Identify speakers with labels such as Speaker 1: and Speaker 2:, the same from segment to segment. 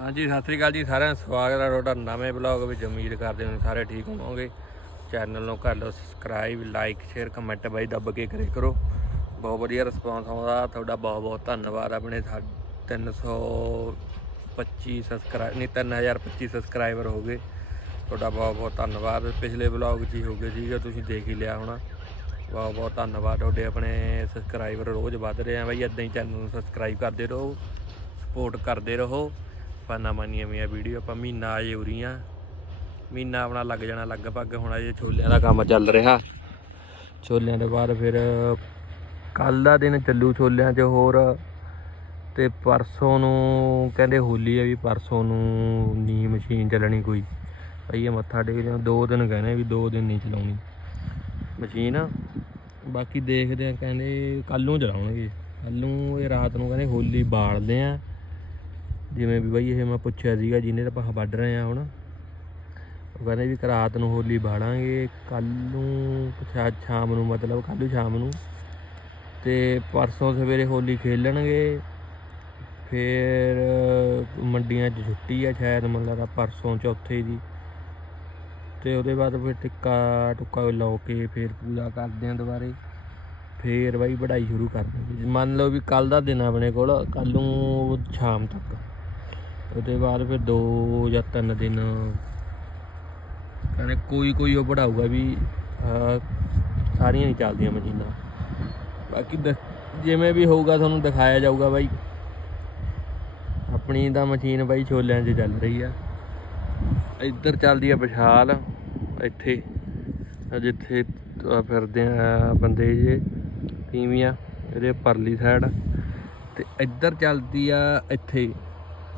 Speaker 1: ਹਾਂਜੀ, ਸਤਿ ਸ੍ਰੀ ਅਕਾਲ ਜੀ, ਸਾਰਿਆਂ ਦਾ ਸਵਾਗਤ ਹੈ ਤੁਹਾਡਾ ਨਵੇਂ ਬਲੌਗ ਵਿੱਚ। ਉਮੀਦ ਕਰਦੇ ਹਾਂ ਸਾਰੇ ਠੀਕ ਹੋਵੋਗੇ। ਚੈਨਲ ਨੂੰ ਕਰ ਲਓ ਸਬਸਕ੍ਰਾਈਬ ਲਾਈਕ ਸ਼ੇਅਰ ਕਮੈਂਟ ਬਾਈ ਦੱਬ ਕੇ ਕਰੇ ਕਰੋ। ਬਹੁਤ ਵਧੀਆ ਰਿਸਪੌਂਸ ਆਉਂਦਾ। ਤੁਹਾਡਾ ਬਹੁਤ ਬਹੁਤ ਧੰਨਵਾਦ। ਆਪਣੇ ਸਾ- 325 ਸਬਸਕ੍ਰਾਈਬ ਨਹੀਂ 3025 ਸਬਸਕ੍ਰਾਈਬਰ ਹੋ ਗਏ। ਤੁਹਾਡਾ ਬਹੁਤ ਬਹੁਤ ਧੰਨਵਾਦ। ਪਿਛਲੇ ਬਲੌਗ 'ਚ ਹੀ ਹੋ ਗਏ ਸੀਗੇ, ਤੁਸੀਂ ਦੇਖ ਹੀ ਲਿਆ ਹੋਣਾ। ਬਹੁਤ ਬਹੁਤ ਧੰਨਵਾਦ। ਤੁਹਾਡੇ ਆਪਣੇ ਸਬਸਕ੍ਰਾਈਬਰ ਰੋਜ਼ ਵੱਧ ਰਹੇ ਆ। ਬਾਈ ਇਦਾਂ ਹੀ ਚੈਨਲ ਨੂੰ ਸਬਸਕ੍ਰਾਈਬ ਕਰਦੇ ਰਹੋ ਸਪੋਰਟ ਕਰਦੇ ਰਹੋ। ਆਪਾਂ ਨਵਾਂ ਆ ਵੀਡੀਓ, ਆਪਾਂ ਮਹੀਨਾ ਆਏ ਉਰੀਆਂ ਮਹੀਨਾ ਆਪਣਾ ਲੱਗ ਜਾਣਾ ਲਗਭਗ, ਹੁਣ ਅਜੇ ਛੋਲਿਆਂ ਦਾ ਕੰਮ ਚੱਲ ਰਿਹਾ। ਛੋਲਿਆਂ ਦੇ ਬਾਅਦ ਫਿਰ ਕੱਲ ਦਾ ਦਿਨ ਚੱਲੂ ਛੋਲਿਆਂ 'ਚ ਹੋਰ। ਤੇ ਪਰਸੋਂ ਨੂੰ ਕਹਿੰਦੇ ਹੋਲੀ ਹੈ ਵੀ ਪਰਸੋਂ ਨੂੰ ਨੀ ਮਸ਼ੀਨ ਚੱਲਣੀ ਕੋਈ। ਭਾਈ ਇਹ ਮੱਥਾ ਟੇਕ ਆ ਦੋ ਦਿਨ ਕਹਿੰਦੇ ਵੀ ਦੋ ਦਿਨ ਨਹੀਂ ਚਲਾਉਣੀ ਮਸ਼ੀਨ। ਬਾਕੀ ਦੇਖਦੇ ਆ, ਕਹਿੰਦੇ ਕੱਲ ਨੂੰ ਚਲਾਉਣਗੇ। ਕੱਲ ਨੂੰ ਇਹ ਰਾਤ ਨੂੰ ਕਹਿੰਦੇ ਹੋਲੀ ਬਾਲਦੇ ਆ। ਜਿਵੇਂ ਵੀ ਬਾਈ ਇਹ ਮੈਂ ਪੁੱਛਿਆ ਸੀਗਾ, ਜਿਹਨੇ ਤਾਂ ਆਪਾਂ ਵੱਢ ਰਹੇ ਆ ਹੁਣ। ਉਹ ਕਹਿੰਦੇ ਵੀ ਰਾਤ ਨੂੰ ਹੋਲੀ ਬਾੜਾਂਗੇ ਕੱਲ ਨੂੰ ਸ਼ਾਇਦ ਸ਼ਾਮ ਨੂੰ ਮਤਲਬ ਕੱਲ ਨੂੰ ਸ਼ਾਮ ਨੂੰ। ਤੇ ਪਰਸੋਂ ਸਵੇਰੇ ਹੋਲੀ ਖੇਲਣਗੇ, ਫਿਰ ਮੰਡੀਆਂ 'ਚ ਛੁੱਟੀ ਆ ਸ਼ਾਇਦ, ਮਤਲਬ ਲੱਗਦਾ ਪਰਸੋਂ ਚੌਥੇ ਦੀ। ਤੇ ਉਹਦੇ ਬਾਅਦ ਫਿਰ ਟਿੱਕਾ ਟੁੱਕਾ ਲਾਓ ਕੇ ਫਿਰ ਪੂਜਾ ਕਰਦੇ ਆ ਦੁਬਾਰੇ। ਫੇਰ ਬਾਈ ਵਢਾਈ ਸ਼ੁਰੂ ਕਰ ਦਾਂਗੇ ਮੰਨ ਲਓ ਵੀ ਕੱਲ ਦਾ ਦਿਨ ਆ ਆਪਣੇ ਕੋਲ ਕੱਲ ਨੂੰ ਸ਼ਾਮ ਤੱਕ। ਉਹਦੇ ਬਾਅਦ ਫਿਰ ਦੋ ਜਾਂ ਤਿੰਨ ਦਿਨ ਕਹਿੰਦੇ ਕੋਈ ਕੋਈ ਉਹ ਪੜਾਊਗਾ ਵੀ ਸਾਰੀਆਂ ਨਹੀਂ ਚੱਲਦੀਆਂ ਮਸ਼ੀਨਾਂ। ਬਾਕੀ ਦ- ਜਿਵੇਂ ਵੀ ਹੋਊਗਾ ਤੁਹਾਨੂੰ ਦਿਖਾਇਆ ਜਾਊਗਾ ਬਾਈ। ਆਪਣੀ ਤਾਂ ਮਸ਼ੀਨ ਬਾਈ ਛੋਲਿਆਂ 'ਚ ਚੱਲ ਰਹੀ ਆ। ਇੱਧਰ ਚੱਲਦੀ ਆ ਵਿਸ਼ਾਲ, ਇੱਥੇ। ਜਿੱਥੇ ਫਿਰਦੇ ਆ ਬੰਦੇ ਜੇ, ਤੀਵੀਆਂ, ਇਹਦੇ ਪਰਲੀ ਸਾਈਡ ਤੇ ਇੱਧਰ ਚੱਲਦੀ ਆ ਇੱਥੇ।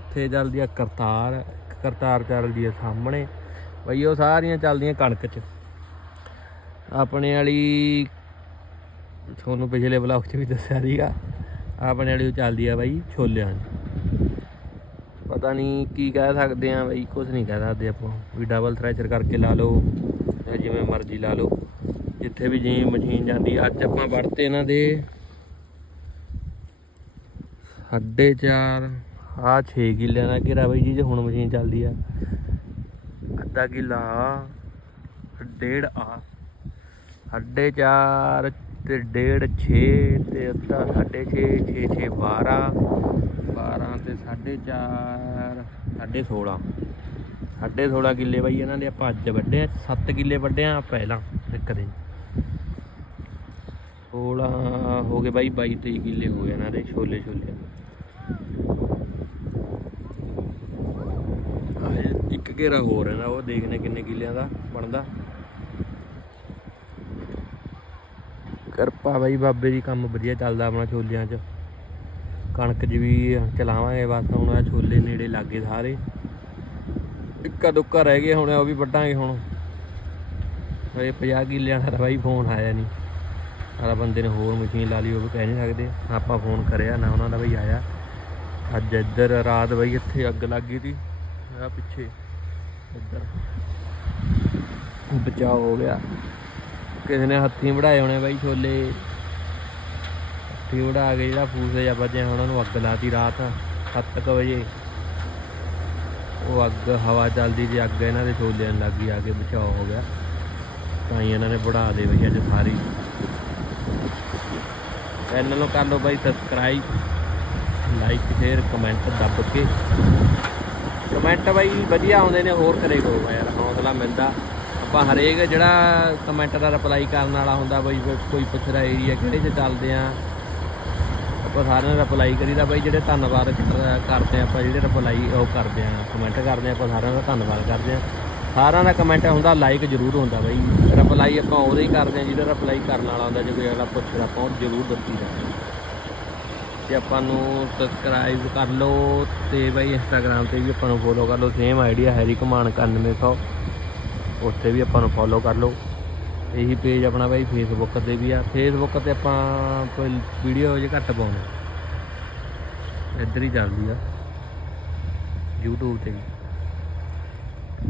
Speaker 1: ਉੱਥੇ ਚੱਲਦੀ ਆ ਕਰਤਾਰ ਕਰਤਾਰ ਚੱਲਦੀ ਆ ਸਾਹਮਣੇ। ਬਈ ਉਹ ਸਾਰੀਆਂ ਚੱਲਦੀਆਂ ਕਣਕ 'ਚ। ਆਪਣੇ ਵਾਲੀ, ਤੁਹਾਨੂੰ ਪਿਛਲੇ ਬਲੌਗ 'ਚ ਵੀ ਦੱਸਿਆ ਸੀਗਾ। ਆਪਣੇ ਵਾਲੀ ਉਹ ਚੱਲਦੀ ਆ ਬਾਈ ਛੋਲਿਆਂ 'ਚ ਪਤਾ ਨਹੀਂ ਕੀ ਕਹਿ ਸਕਦੇ ਆ ਬਈ ਕੁਝ ਨਹੀਂ ਕਹਿ ਸਕਦੇ ਆਪਾਂ। ਵੀ ਡਬਲ ਥ੍ਰੈਸ਼ਰ ਕਰਕੇ ਲਾ ਲਓ, ਜਾਂ ਜਿਵੇਂ ਮਰਜ਼ੀ ਲਾ ਲਓ। ਜਿੱਥੇ ਵੀ ਜਿਵੇਂ ਮਸ਼ੀਨ ਜਾਂਦੀ, ਅੱਜ ਆਪਾਂ ਵੜਤੇ ਇਹਨਾਂ ਦੇ। ਸਾਢੇ ਚਾਰ। ਆ 6 ਕਿੱਲਿਆਂ ਦਾ ਘੇਰਾ ਬਈ ਜੀ ਜੇ ਹੁਣ ਮਸ਼ੀਨ ਚੱਲਦੀ ਆ। ਅੱਧਾ ਕਿੱਲਾ ਆਹ, ਡੇਢ ਆ। ਸਾਢੇ ਚਾਰ ਤੇ ਡੇਢ 6 ਤੇ ਅੱਧਾ ਸਾਢੇ 6 6 6 12 12 ਤੇ ਸਾਢੇ ਚਾਰ ਸਾਢੇ 16 ਸਾਢੇ 16 ਕਿੱਲੇ ਬਾਈ ਇਹਨਾਂ ਦੇ ਆਪਾਂ ਅੱਜ ਵੱਡੇ ਆ 7 ਕਿੱਲੇ ਵੱਡੇ ਆ ਪਹਿਲਾਂ ਇੱਕ ਦਿਨ। 16 ਹੋ ਗਏ ਬਾਈ 22 23 ਕਿੱਲੇ ਹੋ ਗਏ ਇਹਨਾਂ ਦੇ ਛੋਲੇ ਛੋਲੇ ਆਹ ਇੱਕ ਘੇਰਾ ਹੋਰ ਹੈ ਉਹ ਦੇਖਨੇ ਕਿੰਨੇ ਕਿੱਲਿਆਂ ਦਾ ਬਣਦਾ। ਕਿਰਪਾ ਬਾਈ, ਬਾਬੇ ਦੀ ਕੰਮ ਵਧੀਆ ਚੱਲਦਾ ਆਪਣਾ ਛੋਲਿਆਂ 'ਚ। ਕਣਕ 'ਚ ਵੀ ਚਲਾਵਾਂਗੇ ਬਸ, ਹੁਣ ਆਹ ਛੋਲੇ ਨੇੜੇ ਲੱਗੇ ਸਾਰੇ। ਇੱਕਾ ਦੁੱਕਾ ਰਹਿ ਗਏ ਹੁਣ, ਉਹ ਵੀ ਵੱਢਾਂਗੇ ਹੁਣ। ਹਏ 50 ਕਿੱਲਿਆਂ ਦਾ ਬਾਈ ਫੋਨ ਆਇਆ ਨਹੀਂ। ਸਾਰਾ ਬੰਦੇ ਨੇ ਹੋਰ ਮਸ਼ੀਨ ਲਾ ਲਈ, ਉਹ ਵੀ ਕਹਿ ਨਹੀਂ ਸਕਦੇ। ਆਪਾਂ ਫੋਨ ਕਰਿਆ, ਨਾ ਉਹਨਾਂ ਦਾ ਬਈ ਆਇਆ। ਅੱਜ ਇੱਧਰ ਰਾਤ ਬਈ ਇੱਥੇ ਅੱਗ ਲੱਗ ਗਈ ਸੀ ਆ ਪਿੱਛੇ। ਇੱਧਰ। ਬਚਾਅ ਹੋ ਗਿਆ। ਕਿਸੇ ਨੇ ਹੱਥੀਂ ਵੜਾਏ ਹੋਣੇ ਬਾਈ ਛੋਲੇ। ਹੱਥੀਂ ਵੜਾ ਕੇ ਜਿਹੜਾ ਫੂਸੇ ਜਾਂ ਵੱਜਿਆ ਉਹਨਾਂ ਨੂੰ ਅੱਗ ਲਾਤੀ ਰਾਤ 7:00 ਵਜੇ। ਉਹ ਅੱਗ, ਹਵਾ ਚੱਲਦੀ ਜੀ ਅੱਗ ਇਹਨਾਂ ਦੇ ਛੋਲਿਆਂ ਨੂੰ ਲੱਗੀ ਆ ਕੇ ਬਚਾਅ ਹੋ ਗਿਆ। ਤਾਂ ਹੀ ਇਹਨਾਂ ਨੇ ਵੜਾ ਦੇ ਬਈ ਅੱਜ ਸਾਰੀ। ਚੈਨਲ ਨੂੰ ਕਰ ਲਓ ਬਾਈ ਸਬਸਕ੍ਰਾਈਬ ਲਾਈਕ ਸ਼ੇਅਰ ਕਮੈਂਟ ਦੱਬ ਕੇ। ਕਮੈਂਟ ਬਾਈ ਵਧੀਆ ਆਉਂਦੇ ਨੇ, ਹੋਰ ਕਰੇ ਕਰੋ ਯਾਰ, ਹੌਸਲਾ ਮਿਲਦਾ। ਆਪਾਂ ਹਰੇਕ ਜਿਹੜਾ ਕਮੈਂਟ ਦਾ ਰਿਪਲਾਈ ਕਰਨ ਵਾਲਾ ਹੁੰਦਾ, ਬਾਈ, ਕੋਈ- ਕੋਈ ਪੁੱਛਦਾ ਏਰੀਆ ਕਿਹੜੇ 'ਚ ਚੱਲਦੇ ਆ। ਆਪਾਂ ਸਾਰਿਆਂ ਦਾ ਰਿਪਲਾਈ ਕਰੀਦਾ ਬਾਈ, ਜਿਹੜੇ ਧੰਨਵਾਦ ਕਰਦੇ ਆ, ਆਪਾਂ ਜਿਹੜੇ ਰਿਪਲਾਈ ਉਹ ਕਰਦੇ ਆ ਕਮੈਂਟ ਕਰਦੇ ਆ, ਆਪਾਂ ਸਾਰਿਆਂ ਦਾ ਧੰਨਵਾਦ ਕਰਦੇ ਆ। ਸਾਰਿਆਂ ਦਾ ਕਮੈਂਟ ਹੁੰਦਾ ਲਾਈਕ ਜ਼ਰੂਰ ਹੁੰਦਾ, ਬਾਈ। ਰਿਪਲਾਈ ਆਪਾਂ ਉਹਦੇ ਹੀ ਕਰਦੇ ਆ, ਜਿਹਦਾ ਰਿਪਲਾਈ ਕਰਨ ਵਾਲਾ ਹੁੰਦਾ, ਜੇ ਕੋਈ ਅਗਲਾ ਪੁੱਛਦਾ ਆਪਾਂ ਉਹ ਜ਼ਰੂਰ ਦੱਸੀਦਾ ਤੇ ਆਪਾਂ ਨੂੰ ਸਬਸਕ੍ਰਾਈਬ ਕਰ ਲਓ ਤੇ ਬਾਈ ਇੰਸਟਾਗ੍ਰam ਤੇ ਵੀ ਆਪਾਂ ਨੂੰ ਫੋਲੋ ਕਰ ਲਓ। ਸੇਮ ਆਈਡੀਆ ਹੈਰੀ ਕਮਾਨ 9100 ਉੱਥੇ ਵੀ ਆਪਾਂ ਨੂੰ ਫੋਲੋ ਕਰ ਲਓ। ਇਹੀ ਪੇਜ ਆਪਣਾ ਬਾਈ ਫੇਸਬੁੱਕ ਤੇ ਵੀ ਆ। ਫੇਸਬੁੱਕ ਤੇ ਆਪਾਂ ਕੋਈ ਵੀਡੀਓ ਜੇ ਘੱਟ ਪਾਉਂਦੇ। ਇੱਧਰ ਹੀ ਚੱਲਦੀ ਆ। YouTube ਤੇ ਵੀ।